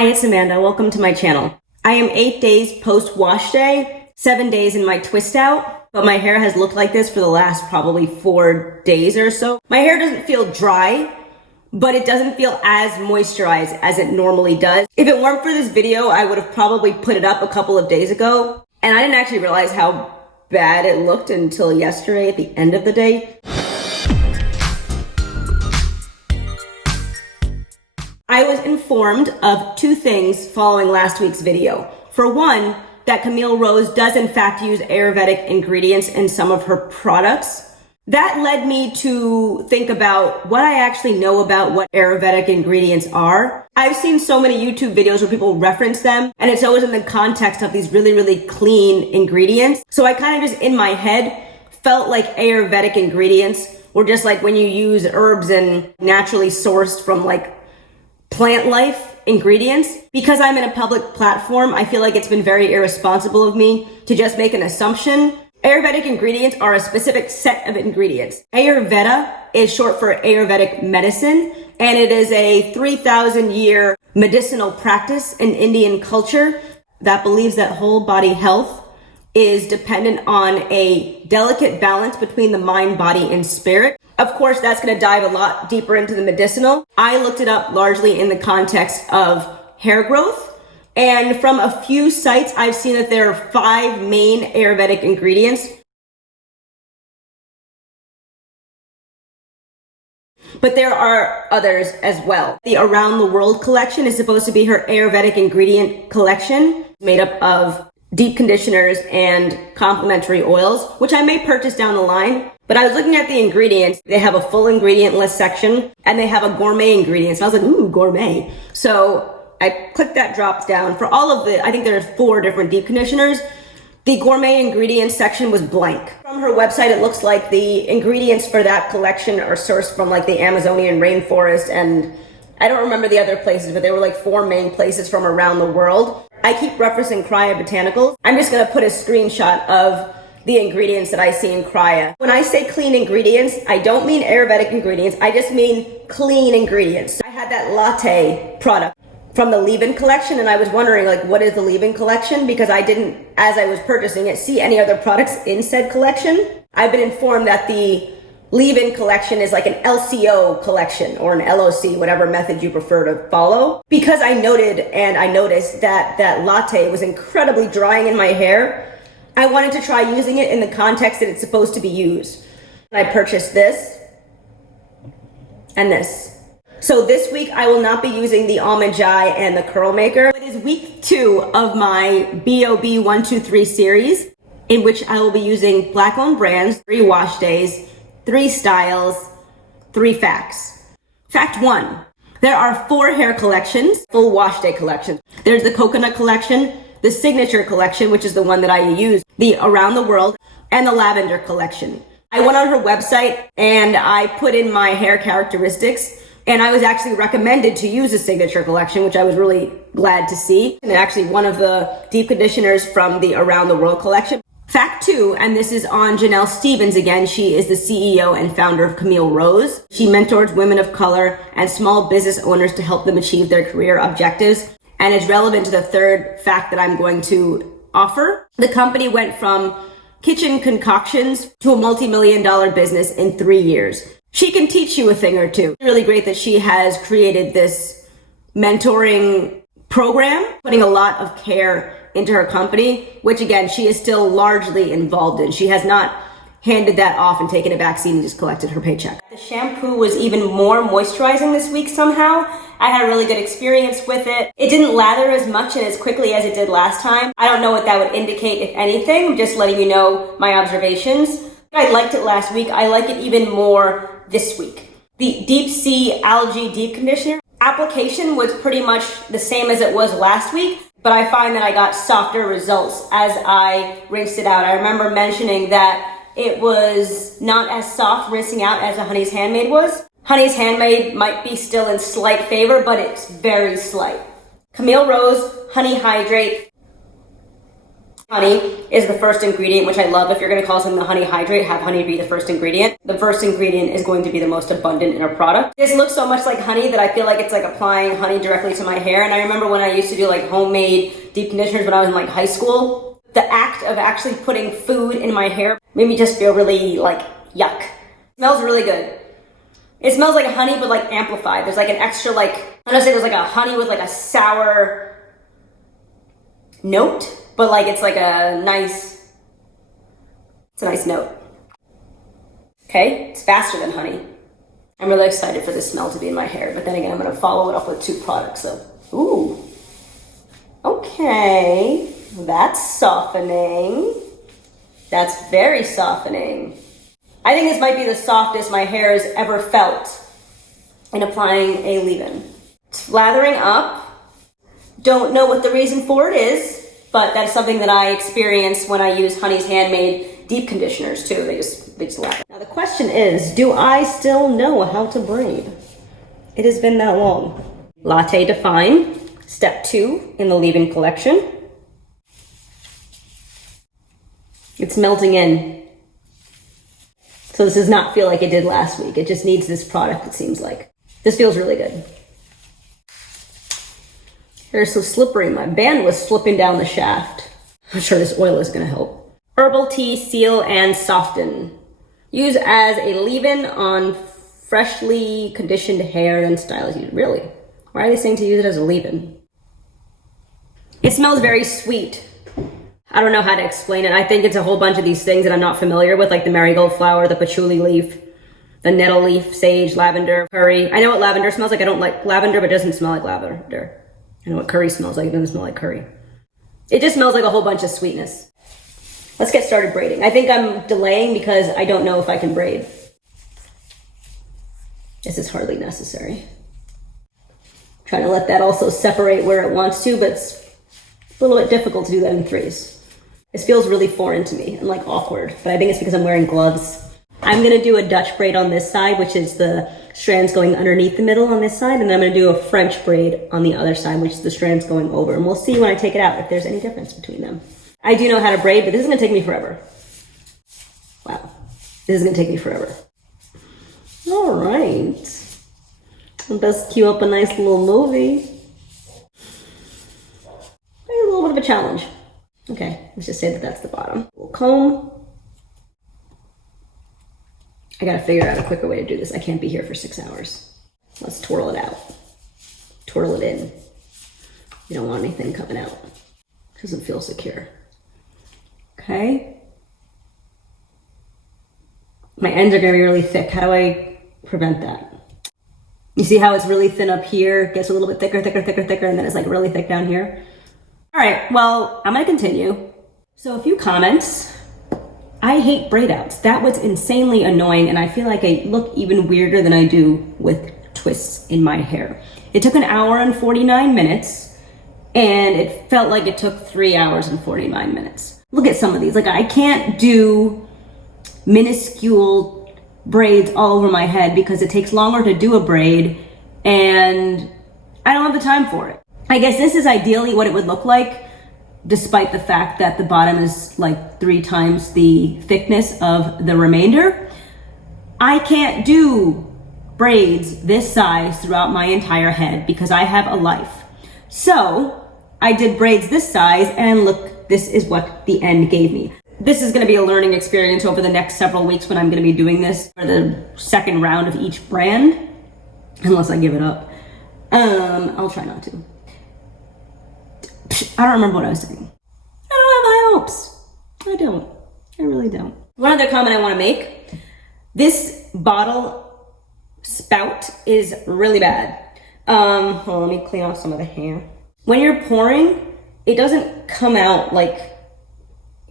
Hi, it's Amanda. Welcome to my channel. I am 8 days post-wash day, 7 days in my twist out, but my hair has looked like this for the last probably 4 days or so. My hair doesn't feel dry, but it doesn't feel as moisturized as it normally does. If it weren't for this video, I would have probably put it up a couple of days ago, and I didn't actually realize how bad it looked until yesterday at the end of the day. I was informed of 2 things following last week's video. For one, that Camille Rose does in fact use Ayurvedic ingredients in some of her products. That led me to think about what I actually know about what Ayurvedic ingredients are. I've seen so many YouTube videos where people reference them, and it's always in the context of these really, really clean ingredients. So I kind of just in my head felt like Ayurvedic ingredients were just like when you use herbs and naturally sourced from like plant life ingredients. Because I'm in a public platform, I feel like it's been very irresponsible of me to just make an assumption. Ayurvedic ingredients are a specific set of ingredients. Ayurveda is short for Ayurvedic medicine, and it is a 3,000-year medicinal practice in Indian culture that believes that whole body health is dependent on a delicate balance between the mind, body, and spirit. Of course, that's going to dive a lot deeper into the medicinal. I looked it up largely in the context of hair growth. And from a few sites, I've seen that there are 5 main Ayurvedic ingredients. But there are others as well. The Around the World collection is supposed to be her Ayurvedic ingredient collection, made up of deep conditioners and complementary oils, which I may purchase down the line. But I was looking at the ingredients. They have a full ingredient list section, and they have a gourmet ingredients. And I was like, ooh, gourmet. So I clicked that drop down. For all of the, I think there's 4 different deep conditioners. The gourmet ingredients section was blank. From her website, it looks like the ingredients for that collection are sourced from like the Amazonian rainforest, and I don't remember the other places, but there were like 4 main places from around the world. I keep referencing Crya Botanicals. I'm just gonna put a screenshot of the ingredients that I see in Crya. When I say clean ingredients, I don't mean Ayurvedic ingredients, I just mean clean ingredients. I had that latte product from the leave-in collection, and I was wondering like, what is the leave-in collection? Because I didn't, as I was purchasing it, see any other products in said collection. I've been informed that the leave-in collection is like an LCO collection or an LOC, whatever method you prefer to follow. Because I noted and I noticed that that latte was incredibly drying in my hair, I wanted to try using it in the context that it's supposed to be used. I purchased this and this. So this week I will not be using the almond jai and the curl maker. It is week 2 of my BoB123 series, in which I will be using black owned brands, 3 wash days, 3 styles, 3 facts. Fact 1, there are 4 hair collections, full wash day collections. There's the coconut collection, the signature collection, which is the one that I use, the Around the World, and the lavender collection. I went on her website and I put in my hair characteristics, and I was actually recommended to use the signature collection, which I was really glad to see. And actually one of the deep conditioners from the Around the World collection. Fact 2, and this is on Janell Stevens again. She is the CEO and founder of Camille Rose. She mentors women of color and small business owners to help them achieve their career objectives. And it's relevant to the 3rd fact that I'm going to offer. The company went from kitchen concoctions to a multi-million-dollar business in 3 years. She can teach you a thing or two. It's really great that she has created this mentoring program, putting a lot of care into her company, which again, she is still largely involved in. She has not handed that off and taken a backseat and just collected her paycheck. The shampoo was even more moisturizing this week somehow. I had a really good experience with it. It didn't lather as much and as quickly as it did last time. I don't know what that would indicate, if anything. I'm just letting you know my observations. I liked it last week. I like it even more this week. The Deep Sea Algae Deep Conditioner application was pretty much the same as it was last week, but I find that I got softer results as I rinsed it out. I remember mentioning that it was not as soft rinsing out as a Honey's Handmade was. Honey's Handmade might be still in slight favor, but it's very slight. Camille Rose, Honey Hydrate. Honey is the first ingredient, which I love. If you're going to call something the Honey Hydrate, have honey be the first ingredient. The first ingredient is going to be the most abundant in our product. This looks so much like honey that I feel like it's like applying honey directly to my hair. And I remember when I used to do like homemade deep conditioners when I was in like high school, the act of actually putting food in my hair made me just feel really like yuck. It smells really good. It smells like honey, but like amplified. There's like an extra like, I don't say there's like a honey with like a sour note, but like it's like a nice note. Okay, it's faster than honey. I'm really excited for this smell to be in my hair, but then again, I'm gonna follow it up with 2 products, so. Ooh, okay, that's softening. That's very softening. I think this might be the softest my hair has ever felt in applying a leave-in. It's lathering up. Don't know what the reason for it is, but that's something that I experience when I use Honey's handmade deep conditioners too. They just lather. Now the question is, do I still know how to braid? It has been that long. Latte define, step 2 in the leave-in collection. It's melting in. So this does not feel like it did last week. It just needs this product, it seems like. This feels really good. Hair is so slippery. My band was slipping down the shaft. I'm sure this oil is gonna help. Herbal tea, seal, and soften. Use as a leave-in on freshly conditioned hair, then style as used. Really? Why are they saying to use it as a leave-in? It smells very sweet. I don't know how to explain it. I think it's a whole bunch of these things that I'm not familiar with, like the marigold flower, the patchouli leaf, the nettle leaf, sage, lavender, curry. I know what lavender smells like. I don't like lavender, but it doesn't smell like lavender. I know what curry smells like. It doesn't smell like curry. It just smells like a whole bunch of sweetness. Let's get started braiding. I think I'm delaying because I don't know if I can braid. This is hardly necessary. Trying to let that also separate where it wants to, but it's a little bit difficult to do that in 3s. This feels really foreign to me and like awkward, but I think it's because I'm wearing gloves. I'm gonna do a Dutch braid on this side, which is the strands going underneath the middle on this side, and then I'm gonna do a French braid on the other side, which is the strands going over. And we'll see when I take it out if there's any difference between them. I do know how to braid, but this is gonna take me forever. Wow, this is gonna take me forever. All right, let's cue up a nice little movie. Maybe a little bit of a challenge. Okay, let's just say that that's the bottom. We'll comb. I gotta figure out a quicker way to do this. I can't be here for 6 hours. Let's twirl it out. Twirl it in. You don't want anything coming out. It doesn't feel secure. Okay. My ends are gonna be really thick. How do I prevent that? You see how it's really thin up here, gets a little bit thicker, and then it's like really thick down here? All right, well, I'm gonna continue. So a few comments. I hate braid outs. That was insanely annoying, and I feel like I look even weirder than I do with twists in my hair. It took 1 hour and 49 minutes, and it felt like it took 3 hours and 49 minutes. Look at some of these. Like, I can't do minuscule braids all over my head because it takes longer to do a braid, and I don't have the time for it. I guess this is ideally what it would look like, despite the fact that the bottom is like 3 times the thickness of the remainder. I can't do braids this size throughout my entire head because I have a life. So I did braids this size, and look, this is what the end gave me. This is gonna be a learning experience over the next several weeks when I'm gonna be doing this for the second round of each brand, unless I give it up. I'll try not to. I don't remember what I was saying. I don't have high hopes. I don't. I really don't. One other comment I want to make. This bottle spout is really bad. Hold on, let me clean off some of the hair. When you're pouring, it doesn't come out like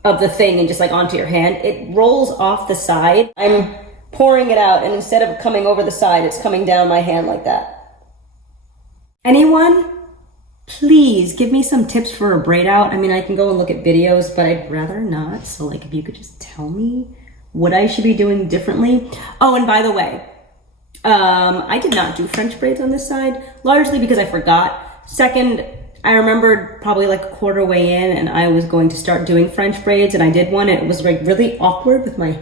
of the thing and just like onto your hand. It rolls off the side. I'm pouring it out, and instead of coming over the side, it's coming down my hand like that. Anyone? Please give me some tips for a braid out. I mean, I can go and look at videos, but I'd rather not. So like, if you could just tell me what I should be doing differently. Oh, and by the way, I did not do French braids on this side, largely because I forgot. Second, I remembered probably like a quarter way in and I was going to start doing French braids, and I did one, and it was like really awkward with my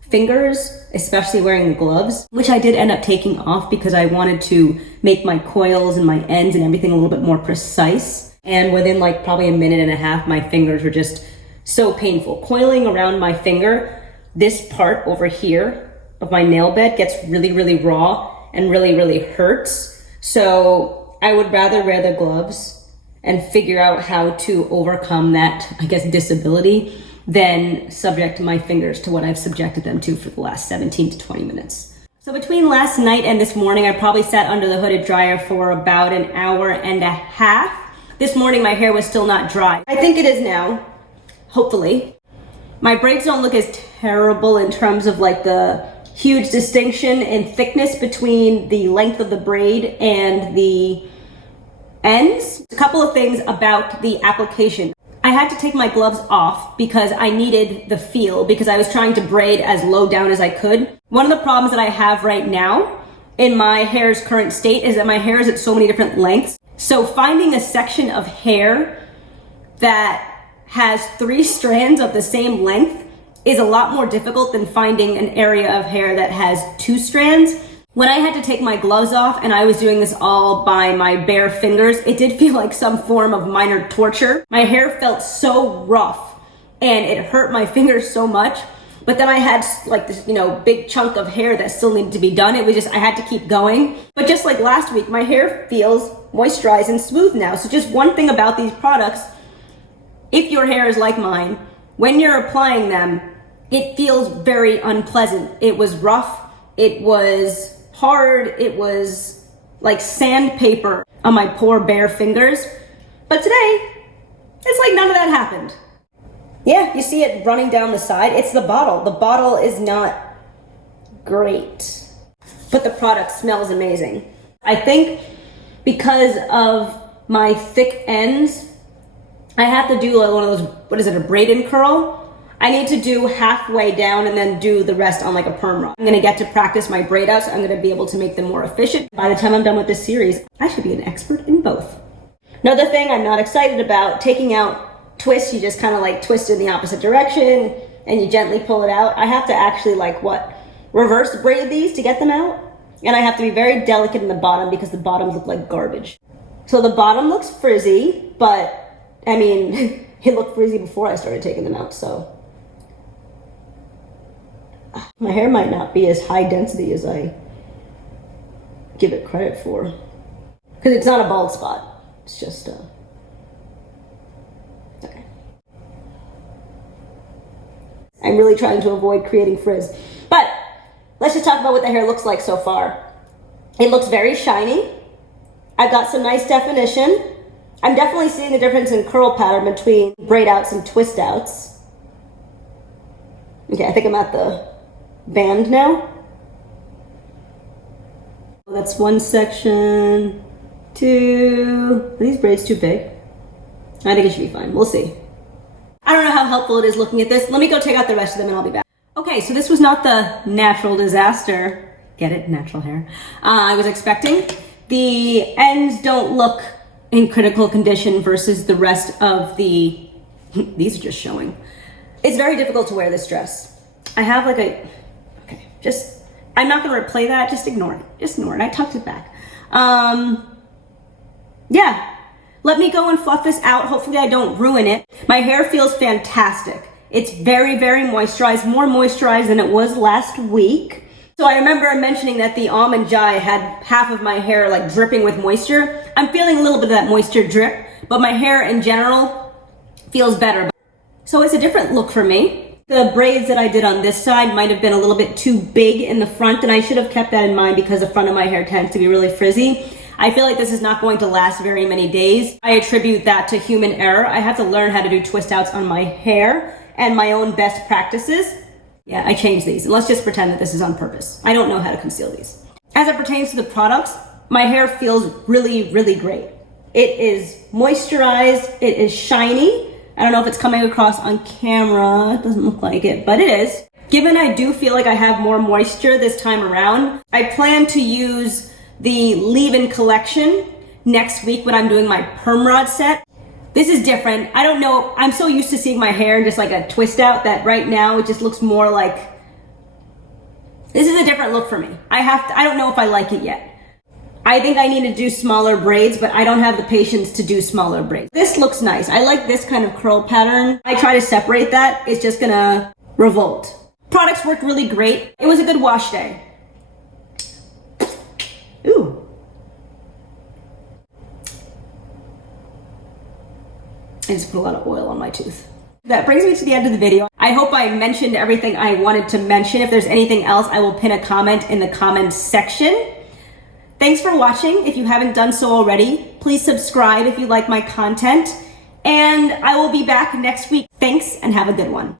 fingers, especially wearing the gloves, which I did end up taking off because I wanted to make my coils and my ends and everything a little bit more precise. And within like probably a minute and a half, my fingers were just so painful. Coiling around my finger, this part over here of my nail bed gets really, really raw and really, really hurts. So I would rather wear the gloves and figure out how to overcome that, I guess, disability than subject my fingers to what I've subjected them to for the last 17 to 20 minutes. So between last night and this morning, I probably sat under the hooded dryer for about an hour and a half. This morning, my hair was still not dry. I think it is now, hopefully. My braids don't look as terrible in terms of like the huge distinction in thickness between the length of the braid and the ends. A couple of things about the application. I had to take my gloves off because I needed the feel, because I was trying to braid as low down as I could. One of the problems that I have right now in my hair's current state is that my hair is at so many different lengths. So finding a section of hair that has 3 strands of the same length is a lot more difficult than finding an area of hair that has 2 strands. When I had to take my gloves off and I was doing this all by my bare fingers, it did feel like some form of minor torture. My hair felt so rough and it hurt my fingers so much. But then I had like this, big chunk of hair that still needed to be done. It was just, I had to keep going. But just like last week, my hair feels moisturized and smooth now. So just one thing about these products, if your hair is like mine, when you're applying them, it feels very unpleasant. It was rough. It was hard. It was like sandpaper on my poor bare fingers. But today, it's like none of that happened. Yeah, you see it running down the side. It's the bottle. The bottle is not great, but the product smells amazing. I think because of my thick ends, I have to do like one of those, a braid-in curl? I need to do halfway down and then do the rest on like a perm rod. I'm gonna get to practice my braid outs. I'm gonna be able to make them more efficient. By the time I'm done with this series, I should be an expert in both. Another thing I'm not excited about, taking out twists. You just kind of like twist in the opposite direction and you gently pull it out. I have to actually reverse braid these to get them out. And I have to be very delicate in the bottom because the bottoms look like garbage. So the bottom looks frizzy, but I mean, it looked frizzy before I started taking them out, so. My hair might not be as high density as I give it credit for. Because it's not a bald spot. It's just, okay. I'm really trying to avoid creating frizz. But let's just talk about what the hair looks like so far. It looks very shiny. I've got some nice definition. I'm definitely seeing a difference in curl pattern between braid outs and twist outs. Okay, I think I'm at the band now. That's one section, 2. Are these braids too big? I think it should be fine. We'll see. I don't know how helpful it is looking at this. Let me go take out the rest of them and I'll be back. Okay, so this was not the natural disaster. Get it? Natural hair. I was expecting. The ends don't look in critical condition versus the rest of the, these are just showing. It's very difficult to wear this dress. I have like a, okay, just, I'm not gonna replay that, just ignore it. Just ignore it, I tucked it back. Yeah, let me go and fluff this out. Hopefully I don't ruin it. My hair feels fantastic. It's very, very moisturized, more moisturized than it was last week. So I remember mentioning that the almond jai had half of my hair like dripping with moisture. I'm feeling a little bit of that moisture drip, but my hair in general feels better. So it's a different look for me. The braids that I did on this side might have been a little bit too big in the front, and I should have kept that in mind because the front of my hair tends to be really frizzy. I feel like this is not going to last very many days. I attribute that to human error. I have to learn how to do twist outs on my hair and my own best practices. Yeah, I changed these, and let's just pretend that this is on purpose. I don't know how to conceal these. As it pertains to the products, my hair feels really, really great. It is moisturized, it is shiny. I don't know if it's coming across on camera, it doesn't look like it, but it is. Given I do feel like I have more moisture this time around, I plan to use the leave-in collection next week when I'm doing my perm rod set. This is different. I don't know. I'm so used to seeing my hair just like a twist out that right now it just looks more like, this is a different look for me. I don't know if I like it yet. I think I need to do smaller braids, but I don't have the patience to do smaller braids. This looks nice. I like this kind of curl pattern. I try to separate that. It's just gonna revolt. Products worked really great. It was a good wash day. Ooh. I just put a lot of oil on my tooth. That brings me to the end of the video. I hope I mentioned everything I wanted to mention. If there's anything else, I will pin a comment in the comments section. Thanks for watching. If you haven't done so already, please subscribe if you like my content. And I will be back next week. Thanks and have a good one.